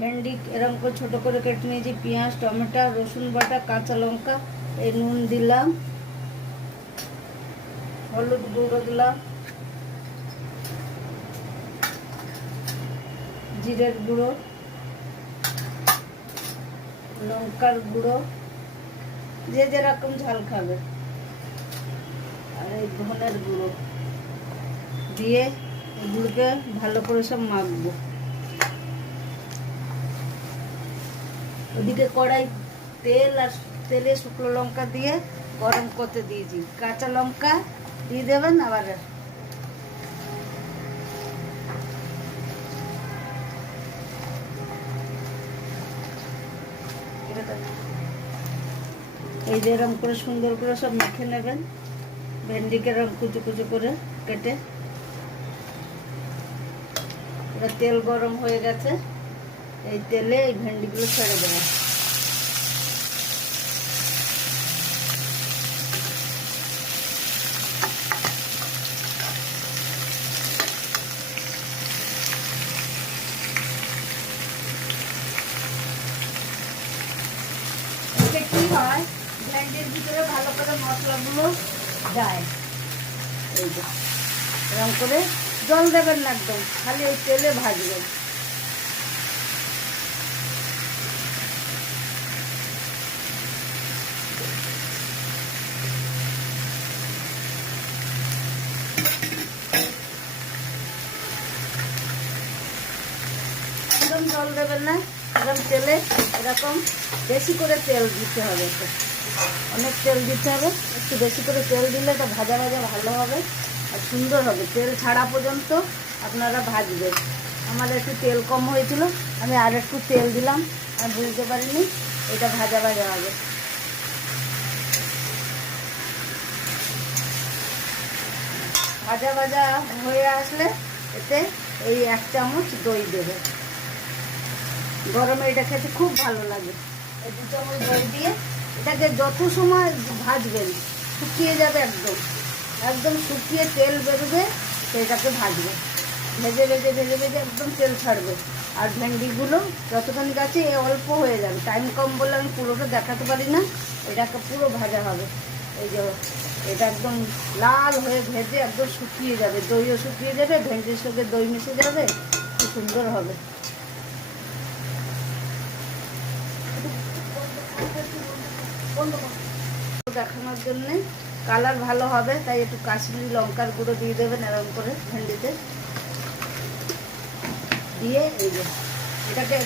ভেন্ডি এরকম করে ছোটো করে কেটে নিয়েছি, পেঁয়াজ, টমেটো, রসুন বাটা, কাঁচা লঙ্কা, এই নুন দিলাম, হলুদ গুঁড়ো দিলাম, জিরের গুঁড়ো, লঙ্কার গুঁড়ো, যে যেরকম ঝাল খাবে, আর এই ধনের গুঁড়ো দিয়ে এগুলোকে ভালো করে সব মাখবো। ওদিকে কড়াই তেল আর তেলে শুকনো লঙ্কা দিয়ে গরম করতে দিয়েছি, কাঁচা লঙ্কা দিয়ে দেবেন। আবার এই যে এরকম করে সুন্দর করে সব মেখে নেবেন। ভেন্ডিকে এরকম কুচু কুচু করে কেটে, এবার তেল গরম হয়ে গেছে, এই তেলে এই ভেন্ডিগুলো ছেড়ে দেবেন। এতে কি হয়, ভেন্ডির ভিতরে ভালো করে মশলাগুলো যায়। এই যে এরকম করে জল দেবেন না, একদম খালি ওই তেলে ভাজবেন। একদম জল দেবেন না, একদম তেলে এরকম বেশি করে তেল দিতে হবে, অনেক তেল দিতে হবে। একটু বেশি করে তেল দিলে এটা ভাজা ভাজা ভালো হবে আর সুন্দর হবে। তেল ছাড়া পর্যন্ত আপনারা ভাজবেন। আমার একটু তেল কম হয়েছিল, আমি আর একটু তেল দিলাম, আমি বুঝতে পারিনি। এটা ভাজা ভাজা হবে। ভাজা ভাজা হয়ে আসলে এতে এই 1 চামচ দই দেবে। গরমে এটা খেতে খুব ভালো লাগে। এই 2 চামচ দই দিয়ে এটাকে যত সময় ভাজবেন শুকিয়ে যাবে, একদম একদম শুকিয়ে তেল বেরোবে, সেটাকে ভাজবে। ভেজে ভেজে ভেজে ভেজে একদম তেল ছাড়বে। আর ভেন্ডিগুলো যতখানি গাছে অল্প হয়ে যাবে, টাইম কম বলে আমি পুরোটা দেখাতে পারি না। এটাকে পুরো ভাজা হবে। এই যে এটা একদম লাল হয়ে ভেজে একদম শুকিয়ে যাবে, দইও শুকিয়ে যাবে, ভেন্ডির সঙ্গে দই মিশে যাবে, খুব সুন্দর হবে। দেখানোর জন্যে কালার ভালো হবে, তাই একটু কাশ্মীরি লঙ্কার গুঁড়ো দিয়ে দেবেন এরকম করে ভেন্ডিতে দিয়ে। এই যে এটাকে